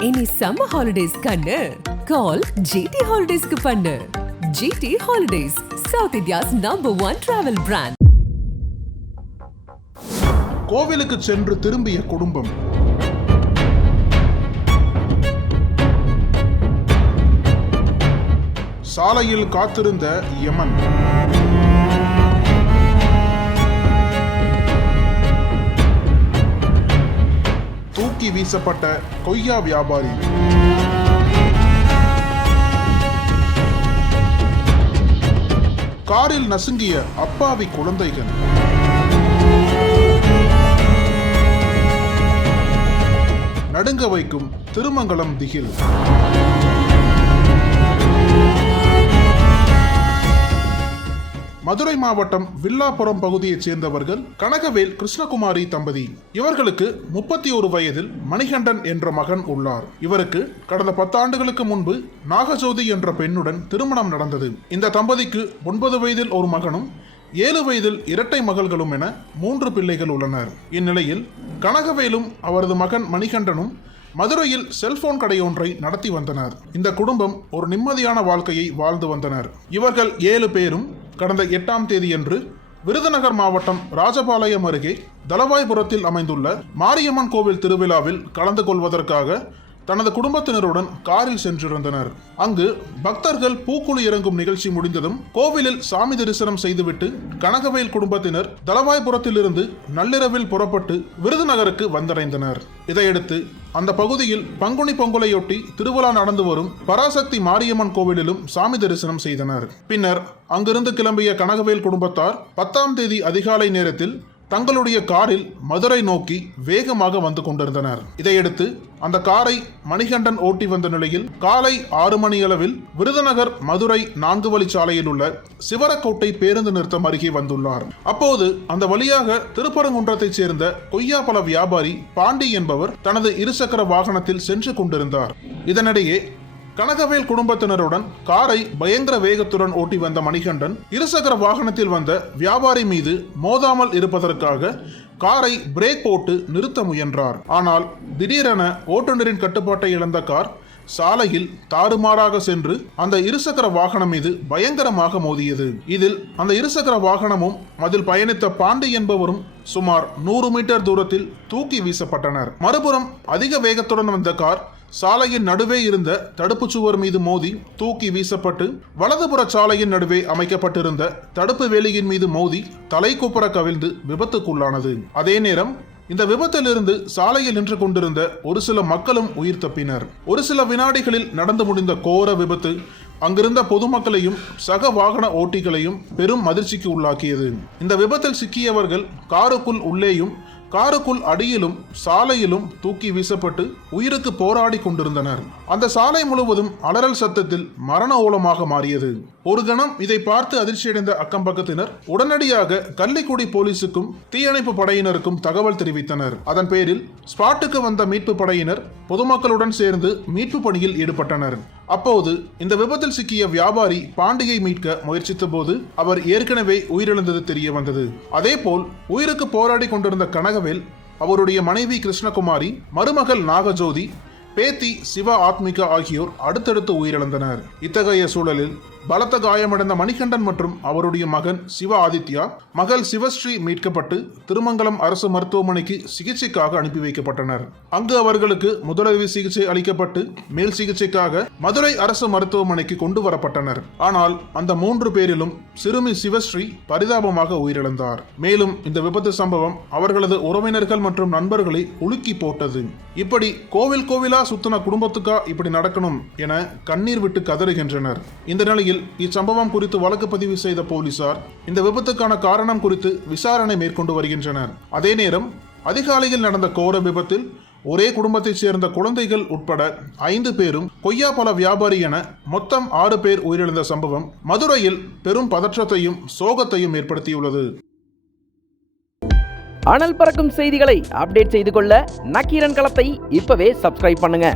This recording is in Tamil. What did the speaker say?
இனி சம்மர் ஹாலிடேஸ் கண்ணு. கால் ஜிடி ஹாலிடேஸ்க்கு பண்ணு. GT Holidays South India's number one travel brand கோவிலுக்கு சென்று திரும்பிய குடும்பம். சாலையில் காத்திருந்த யமன். தூக்கி வீசப்பட்ட கொய்யா வியாபாரி. காரில் நசுங்கிய அப்பாவி குழந்தைகள். நடுங்க வைக்கும் திருமங்கலம் திகில். மதுரை மாவட்டம் வில்லாபுரம் பகுதியைச் சேர்ந்தவர்கள் கனகவேல் கிருஷ்ணகுமாரி தம்பதி. இவர்களுக்கு முப்பத்தி ஒரு வயதில் மணிகண்டன் என்ற மகன் உள்ளார். இவருக்கு கடந்த பத்தாண்டுகளுக்கு முன்பு நாகஜோதி என்ற பெண்ணுடன் திருமணம் நடந்தது. இந்த தம்பதிக்கு ஒன்பது வயதில் ஒரு மகனும் ஏழு வயதில் இரட்டை மகள்களும் என மூன்று பிள்ளைகள் உள்ளனர். இந்நிலையில் கனகவேலும் அவரது மகன் மணிகண்டனும் மதுரையில் செல்போன் கடையொன்றை நடத்தி வந்தனர். இந்த குடும்பம் ஒரு நிம்மதியான வாழ்க்கையை வாழ்ந்து வந்தனர். இவர்கள் ஏழு பேரும் கடந்த எட்டாம் தேதியன்று விருதுநகர் மாவட்டம் ராஜபாளையம் அருகே தலவாய்புரத்தில் அமைந்துள்ள மாரியம்மன் கோவில் திருவிழாவில் கலந்து கொள்வதற்காக தனது குடும்பத்தினருடன் காரில் சென்றிருந்தனர். அங்கு பக்தர்கள் பூக்குழி இறங்கும் நிகழ்ச்சி முடிந்ததும் கோவிலில் சாமி தரிசனம் செய்துவிட்டு கனகவேல் குடும்பத்தினர் தலவாய்புரத்திலிருந்து நள்ளிரவில் புறப்பட்டு விருதுநகருக்கு வந்தடைந்தனர். இதையடுத்து அந்த பகுதியில் பங்குனி பொங்கலையொட்டி திருவிழா நடந்து வரும் பராசக்தி மாரியம்மன் கோவிலிலும் சாமி தரிசனம் செய்தனர். பின்னர் அங்கிருந்து கிளம்பிய கனகவேல் குடும்பத்தார் பத்தாம் தேதி அதிகாலை நேரத்தில் தங்களுடைய காரில் மதுரை நோக்கி வேகமாக வந்து கொண்டிருந்தனர். இதையடுத்து அந்த காரை மணிகண்டன் ஓட்டி வந்த நிலையில் காலை ஆறு மணி அளவில் விருதுநகர் மதுரை நான்கு வழிச்சாலையில் உள்ள சிவரக்கோட்டை பேருந்து நிறுத்தம் அருகே வந்துள்ளார். அப்போது அந்த வழியாக திருப்பரங்குன்றத்தைச் சேர்ந்த கொய்யாப்பழ வியாபாரி பாண்டி என்பவர் தனது இருசக்கர வாகனத்தில் சென்று கொண்டிருந்தார். இதனிடையே கனகவேல் குடும்பத்தினருடன் காரை பயங்கர வேகத்துடன் ஓட்டி வந்த மணிகண்டன் இருசக்கர வாகனத்தில் வந்த வியாபாரி மீது மோதாமல் இருப்பதற்காக காரை பிரேக் போட்டு நிறுத்த முயன்றார். ஆனால் திடீரென ஓட்டுநரின் கட்டுப்பாட்டை இழந்த கார் சாலையில் தாறுமாறாக சென்று அந்த இருசக்கர வாகனம் மீது பயங்கரமாக மோதியது. இதில் அந்த இருசக்கர வாகனமும் அதில் பயணித்த பாண்டி என்பவரும் சுமார் நூறு மீட்டர் தூரத்தில் தூக்கி வீசப்பட்டனர். மறுபுறம் அதிக வேகத்துடன் வந்த கார் சாலையின் நடுவே இருந்த தடுப்பு சுவர் மீது மோதி தூக்கி வீசப்பட்டு வலதுபுற சாலையின் நடுவே அமைக்கப்பட்டிருந்த தடுப்பு வேலியின் மீது மோதி தலைக்குப்புற கவிழ்ந்து விபத்துக்குள்ளானது. அதே நேரம் இந்த விபத்திலிருந்து சாலையில் நின்று கொண்டிருந்த ஒரு சில மக்களும் உயிர் தப்பினர். ஒரு சில வினாடிகளில் நடந்து முடிந்த கோர விபத்து அங்கிருந்த பொதுமக்களையும் சக வாகன ஓட்டிகளையும் பெரும் அதிர்ச்சிக்கு உள்ளாக்கியது. இந்த விபத்தில் சிக்கியவர்கள் காருக்குள் உள்ளேயும் காருக்குள் அடியிலும் சாலையிலும் தூக்கி வீசப்பட்டு உயிருக்கு போராடி கொண்டிருந்தனர். அந்த சாலை முழுவதும் அலறல் சத்தத்தில் மரண ஓலமாக மாறியது. ஒரு கணம் இதை பார்த்து அதிர்ச்சியடைந்த அக்கம்பக்கத்தினர் உடனடியாக கள்ளிக்குடி போலீசுக்கும் தீயணைப்பு படையினருக்கும் தகவல் தெரிவித்தனர். அதன் பேரில் ஸ்பாட்டுக்கு வந்த மீட்பு படையினர் பொதுமக்களுடன் சேர்ந்து மீட்பு பணியில் ஈடுபட்டனர். அப்போது இந்த விபத்தில் சிக்கிய வியாபாரி பாண்டியை மீட்க முயற்சித்த போது அவர் ஏற்கனவே உயிரிழந்தது தெரிய வந்தது. அதேபோல் உயிருக்கு போராடி கொண்டிருந்த கனகவேல் அவருடைய மனைவி கிருஷ்ணகுமாரி மருமகள் நாகஜோதி பேத்தி சிவா ஆத்மிகா ஆகியோர் அடுத்தடுத்து உயிரிழந்தனர். இத்தகைய சூழலில் பலத்த காயமடைந்த மணிகண்டன் மற்றும் அவருடைய மகன் சிவ ஆதித்யா மகள் சிவஸ்ரீ மீட்கப்பட்டு திருமங்கலம் அரசு மருத்துவமனைக்கு சிகிச்சைக்காக அனுப்பி வைக்கப்பட்டனர். அங்கு அவர்களுக்கு முதலுதவி சிகிச்சை அளிக்கப்பட்டு மேல் சிகிச்சைக்காக மதுரை அரசு மருத்துவமனைக்கு கொண்டு வரப்பட்டனர். ஆனால் அந்த மூன்று பேரிலும் சிறுமி சிவஸ்ரீ பரிதாபமாக உயிரிழந்தார். மேலும் இந்த விபத்து சம்பவம் அவர்களது உறவினர்கள் மற்றும் நண்பர்களை உலுக்கி போட்டது. இப்படி கோவில் கோவிலா சுத்தின குடும்பத்துக்கா இப்படி நடக்கணும் என கண்ணீர் விட்டு கதறுகின்றனர். இந்த நிலையில் நிலையில் இச்சம்பவம் குறித்து வழக்கு பதிவு செய்த போலீசார் இந்த விபத்துக்கான காரணம் குறித்து விசாரணை மேற்கொண்டு வருகின்றனர். அதே நேரம் அதிகாலையில் நடந்த கோர விபத்தில் ஒரே குடும்பத்தைச் சேர்ந்த குழந்தைகள் உட்பட ஐந்து பேரும் கொய்யாப்பழ வியாபாரி என மொத்தம் ஆறு பேர் உயிரிழந்த சம்பவம் மதுரையில் பெரும் பதற்றத்தையும் சோகத்தையும் ஏற்படுத்தியுள்ளது. அனல் பறக்கும் செய்திகளை அப்டேட் செய்து கொள்ள நக்கீரன் களத்தை இப்பவே சப்ஸ்கிரைப் பண்ணுங்க.